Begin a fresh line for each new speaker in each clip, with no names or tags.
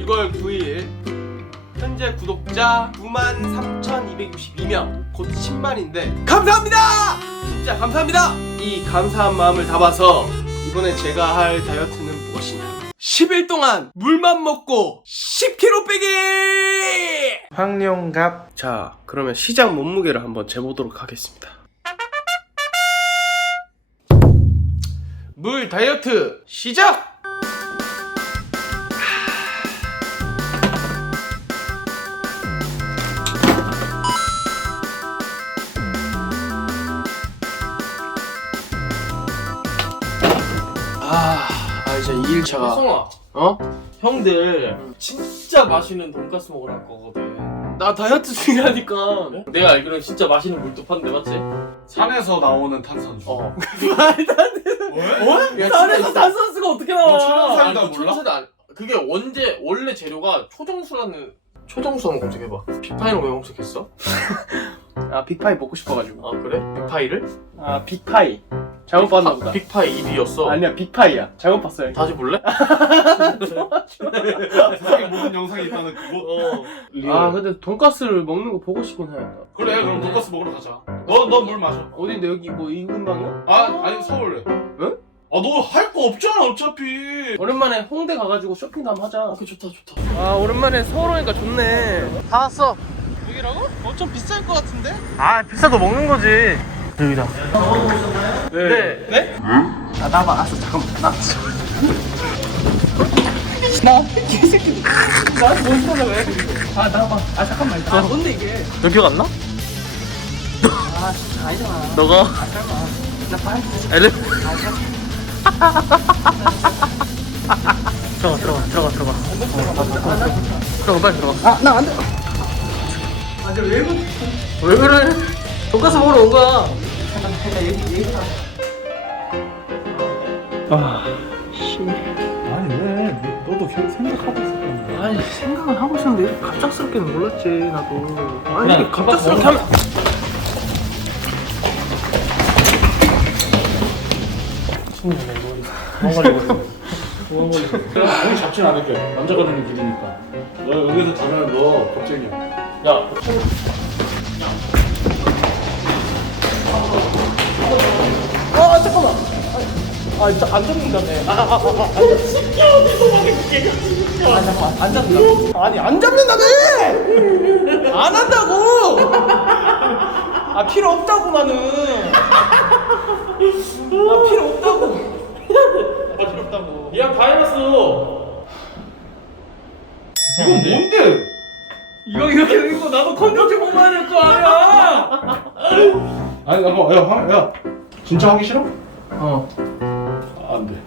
6월 9일 현재 구독자 93,262명, 곧 10만인데 감사합니다! 진짜 감사합니다! 이 감사한 마음을 담아서 이번에 제가 할 다이어트는 무엇이냐, 10일 동안 물만 먹고 10kg 빼기! 황룡갑. 자, 그러면 시작 몸무게를 한번 재보도록 하겠습니다. 물 다이어트 시작! 이제 2일차가
혜성아,
어?
형들 진짜 맛있는 돈가스 먹으러 갈 거거든.
나 다이어트 중이라니까.
그래? 내가 알기로는 진짜 맛있는 물도 파는데 맞지?
산에서 나오는 탄산수.
말도 안 돼.
왜?
야,
산에서 탄산수가 어떻게 나와?
너 천연산-
아니,
나
그
몰라?
천사도 안. 그게 원래 재료가 초정수라는. 초정수 한번 검색해봐. 빅파이는 왜 검색했어?
아, 빅파이 먹고 싶어가지고.
아 그래? 빅파이를?
아, 빅파이. 잘못 봤나 보다.
빅파이 1위였어.
아니야, 빅파이야. 잘못 봤어요.
다시 볼래?
세상에 모든 영상이 있다는 그거?
아, 근데 돈가스를 먹는 거 보고 싶긴 해.
그래, 그럼 돈가스 먹으러 가자. 너 물 마셔.
어딘데, 여기 뭐 이근방이야?
아니 서울에.
응?
너 할 거 없잖아 어차피.
오랜만에 홍대 가가지고 쇼핑도 한번 하자.
오케이, 좋다.
아, 오랜만에 서울 오니까 좋네. 다 왔어. 여기라고? 엄청 비쌀 것 같은데? 아, 비싸도 먹는 거지. 여기다. 네. 네? 아, 나봐. 알았어. 잠깐만. 나 개새끼. 나한테 뭔 소리야, 왜? 아, 나봐. 아, 잠깐만. 아, 뭔데 이게?
너 기억 안 나?
아, 진짜 아니잖아.
너가
아, 설마. 나 빨리.
엘레.
들어가. 빨리 들어가. 아, 나 안 돼. 아, 왜 그래? 돈가스 먹으러 온 거야. 아, 씨.
아니 왜? 너도 계속 생각하고 있었던 거야.
아니, 생각은 하고 있었는데 이렇게 갑작스럽게는 몰랐지, 나도. 아니,
그냥
이렇게 갑작스럽게 하면.
형이 잡진 않을게. 남자가 되는 길이니까. 너 여기서 자면 너 겁쟁이야.
야,
아, 잠깐만. 아, 진짜 안 잡는다네. 잠깐만, 안 잡는다. 아니, 안 잡는다며! 안 한다고! 아, 필요 없다고, 나는. 아, 필요 없다고. 아, 필요 없다고.
야, 다 해놨어.
이건 뭔데?
이거 이렇게 된 거 나도 컨텐츠 뽑아야 될 거 아니야!
아니 야 진짜 하기 싫어?
어.
안 돼.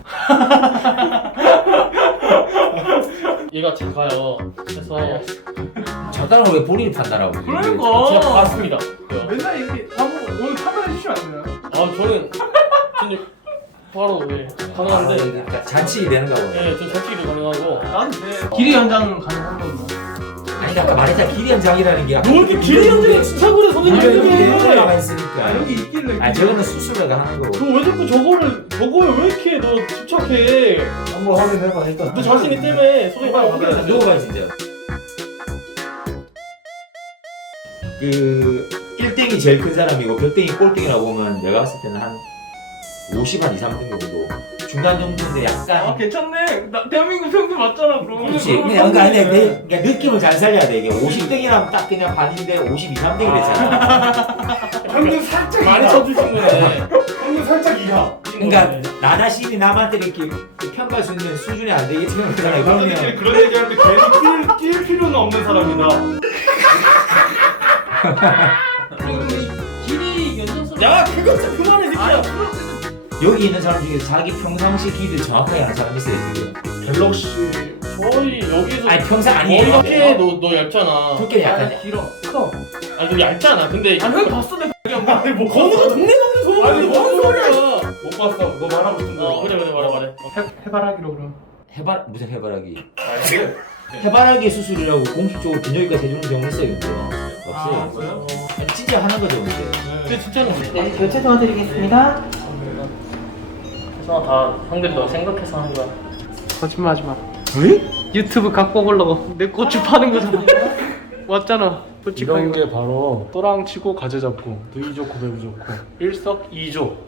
얘가 작아요. 그래서
작다는 왜 본인이 판단하고
그러니까.
제가 봤습니다.
맨날 이렇게 나보고 오늘 판단해 주시면 안 되나요?
저는 진짜 바로 가능한데.
그러니까 잔치이 되는가 보네.
네, 전 잡기도 가능하고.
난 돼. 길이 연장 가능한 건가?
아니 아까 말했잖아 길이 현장이라는 게.
너 이렇게 길이 현장에 진짜 그래
일년이
선생님.
나가 있으니까.
여기 있길래.
아 저거는 수술을 하는 거고.
너 왜 자꾸 저거에 왜 이렇게 너 집착해?
한번 확인해봐 일단.
너 자신이 때문에 선생님 빨리 확인해.
누워봐 진짜. 그 1등이 제일 큰 사람이고 몇 등이 꼴등이라고 보면 내가 봤을 때는 한 50한 2, 3등 정도. 중간 정도인데 약간.
아, 괜찮네. 나 대한민국 평균 맞잖아, 그럼.
그렇지. 그러니까 느낌을 잘 살려야 돼. 이게 50등이라면 딱 그냥 반인데 52, 3등이랬잖아.
평균 살짝
많이
이하.
쳐주신 거네.
평균 살짝 이하.
그러니까 나 자신이 남한테 이렇게 평가할 수 있는 수준이 안 되기 때문에 그러잖아요.
남자들끼리
그러면
그런 얘기할 때 괜히 낄 필요는 없는 사람이다.
길이 연장선.
야, 그거 진짜 그만해 새끼야.
여기 있는 사람 중에 자기 평상시 길을 정확하게 아는 사람이 있어요 지금.
갤럭시.
저희 여기서
아니 평상 아니에요.
이렇게 너 얇잖아.
두께는 약간
길어. 커.
아니 너 얇잖아. 근데
아, 형 봤어, 내
아니 뭐
건우가 동네 방네 소문.
아니,
뭔 소리야?
못 봤어. 너 말하고 싶은데.
그래 말해.
해바라기로 그럼.
무슨 해바라기?
아니
해바라기 수술이라고 공식적으로 비뇨기과 해주는 경우 있어요 근데 없어요.
그래요?
아니, 진짜 하는 거죠 근데.
근데 진짜는
네, 교체 도와드리겠습니다.
다 형들이 너 생각해서 하는 거야.
거짓말 하지 마. 유튜브 갖고 오려고 내 고추 파는 거잖아. 왔잖아. 솔직하게.
이런 게 바로 또랑 치고 가재 잡고 누이 좋고 배우 좋고 일석이조.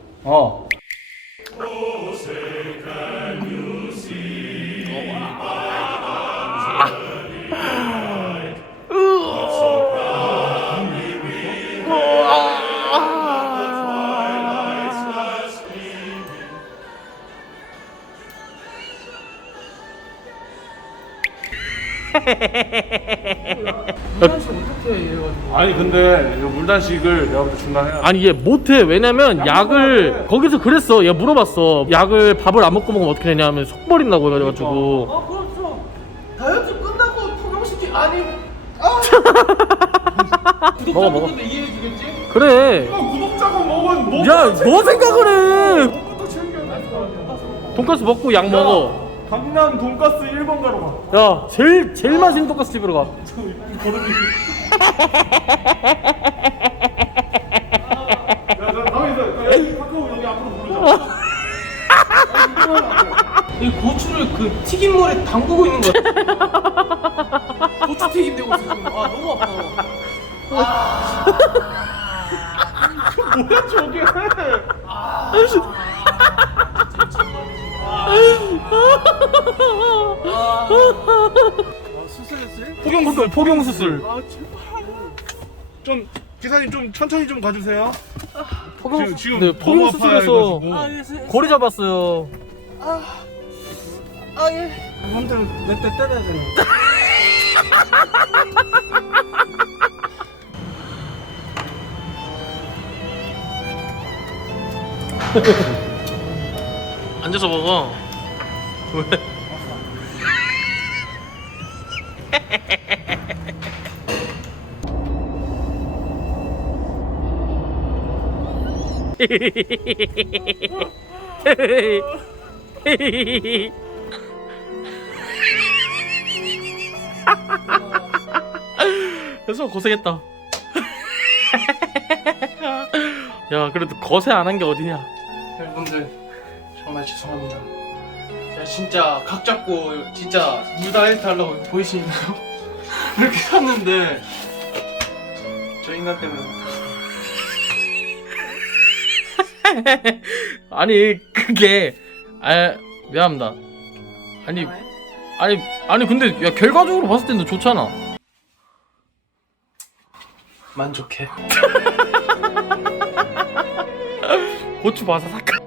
아니 근데 이거 물단식을 내가 볼 때 중간에 해야 돼.
아니 얘 못해. 왜냐면 약을 거기서 그랬어. 얘 물어봤어. 약을 밥을 안 먹고 먹으면 어떻게 되냐면 속 버린다고 해가지고.
그렇죠. 다이어트 끝나고 포경시키 아니.
먹어 먹어.
구독자분들 이해해주겠지?
그래.
구독자가 먹은 뭐
야 너 생각을 해. 돈까스 먹고 약 먹어.
강남 돈가스 1번 가러 가.
야 제일 맛있는 돈까스 집으로 가.
걸음이. 야, 나 가만히 있어. 야, 여기 카카오 여기 앞으로 부르자.
이 고추를 그 튀김물에 담그고 있는 거 같아. 고추 튀김 되고 있어 지금. 아 너무 아파.
뭐야 저게?
포경 수술.
좀 기사님 좀 천천히 좀 가주세요.
포경
지금
네, 포경
너무
수술에서
아파해가지고.
고리 잡았어요.
형들 내때 때려야 되나?
앉아서 먹어. 왜? 그래서 고생했다. 야 그래도 거세 안 한 게 어디냐.
여러분들 정말 죄송합니다. 제가 진짜 각 잡고 진짜 무다이어트 하려고 보이시나요? 이렇게 샀는데 저 인간 때문에.
아니 그게 미안합니다. 아니 근데 야 결과적으로 봤을 때는 좋잖아.
만족해.
고추 바사삭.